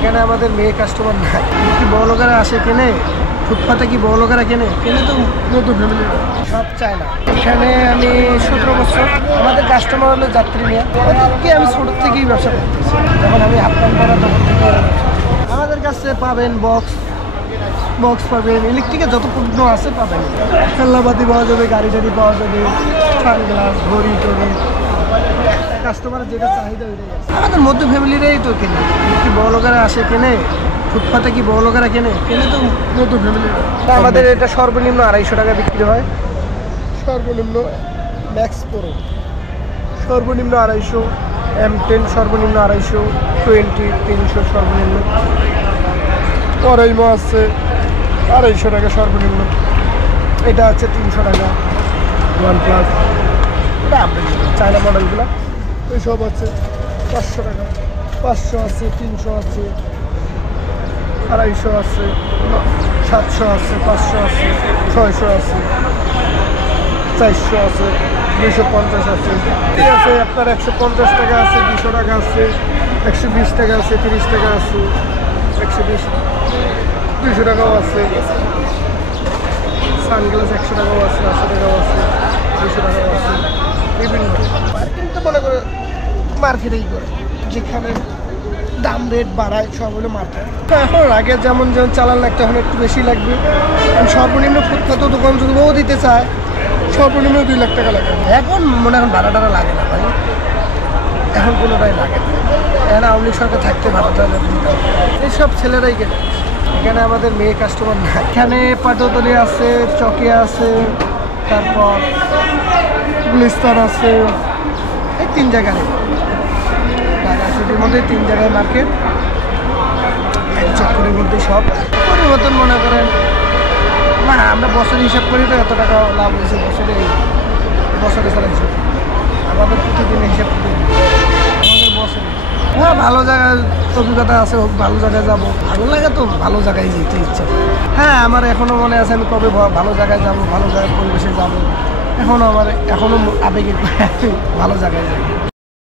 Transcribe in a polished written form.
এখানে আমাদের মেয়ে কাস্টমার নাই, কি বড় লোকেরা আসে কেনে, ফুটপাতে কি বড় লোকেরা কেনে তো নতুন ফ্যামিলি সব চায় না। এখানে আমি 17 বছর, আমাদের কাস্টমার হলো যাত্রী নিয়ে, ওদেরকে আমি ছোটোর থেকেই ব্যবসা করতেছি। যখন আমি হাফ প্যান্ট পরা তখন থেকে আমাদের কাছে পাবেন বক্স পাবেন, ইলেকট্রিকের যত পণ্য আছে পাবেন, খেলনাপাতি পাওয়া যাবে, গাড়ি টাড়ি পাওয়া যাবে, সানগ্লাস, ঘড়ি টড়ি, কাস্টমারের যেটা চাহিদা ওইটাই আছে। আমাদের মধ্য ফ্যামিলিরাই তো কেনে, কি বড় লোকেরা আসে কেনে, ফুটপাতে কি বড় লোকেরা কেনে তো নতুন ফ্যামিলি। আমাদের এটা সর্বনিম্ন 250 টাকা বিক্রি হয়, সর্বনিম্ন ম্যাক্স প্রো সর্বনিম্ন 250, M10 সর্বনিম্ন 250, 20 300 সর্বনিম্ন, অরাইমো আছে 250 টাকা সর্বনিম্ন, এটা আছে 300 টাকা, OnePlus এটা আপডেট চায়না মডেলগুলো ওইসব আছে 500 টাকা, 500 আছে, 300 আছে, 250 আছে, 700 আছে, 500 আছে, 600 আছে, 400 আছে, 250 আছে, ঠিক আছে। আপনার 150 টাকা আছে, 200 টাকা আছে, 120 টাকা আছে, 30 টাকা আছে, 120 200 টাকাও আছে, সানগ্লাস 100 টাকাও আছে, 80 টাকাও আছে, 200 টাকাও আছে, বিভিন্ন মার্কেট তো মনে করে মার্কেটেই করে, যেখানে দাম রেট বাড়ায় সব হলো মার্কেট। এখন আগে যেমন চালান লাগতো এখন একটু বেশি লাগবে, সর্বনিম্ন ফুটপাত দোকান যদি ও দিতে চায় সর্বনিম্ন 2 লাখ টাকা লাগে। এখন মনে এখন ভাড়া টাড়া লাগে না ভাই, এখন কোনোটাই লাগে না, এখানে আওয়ামী লীগ সরকার থাকতে ভাড়া টাড়া দিতে হবে, এইসব ছেলেরাই কেনে। এখানে আমাদের মেয়ে কাস্টমার না, এখানে পাটোতলি আছে, চকিয়া আছে, তারপর গুলিস্তান আছে, এই 3 জায়গায় ঢাকা সিটির মধ্যে 3 জায়গায় মার্কেট, এক চক্করের মধ্যে সব পরিবর্তন মনে করেন না। আমরা বছরে হিসাব করি তো এত টাকা লাভ হয়েছে বছরে চালাইছি, আমাদের প্রতিদিন হিসাব করি আমাদের বছরে। হ্যাঁ ভালো জায়গায় অভিজ্ঞতা আছে, ভালো জায়গায় যাবো, ভালো লাগে তো ভালো জায়গায় যেতে ইচ্ছা। হ্যাঁ আমার এখনও মনে আছে আমি কবে ভালো জায়গায় যাবো, ভালো জায়গায় পরিবেশে যাবো, এখনও আবেগে ভালো জায়গায় যাবো।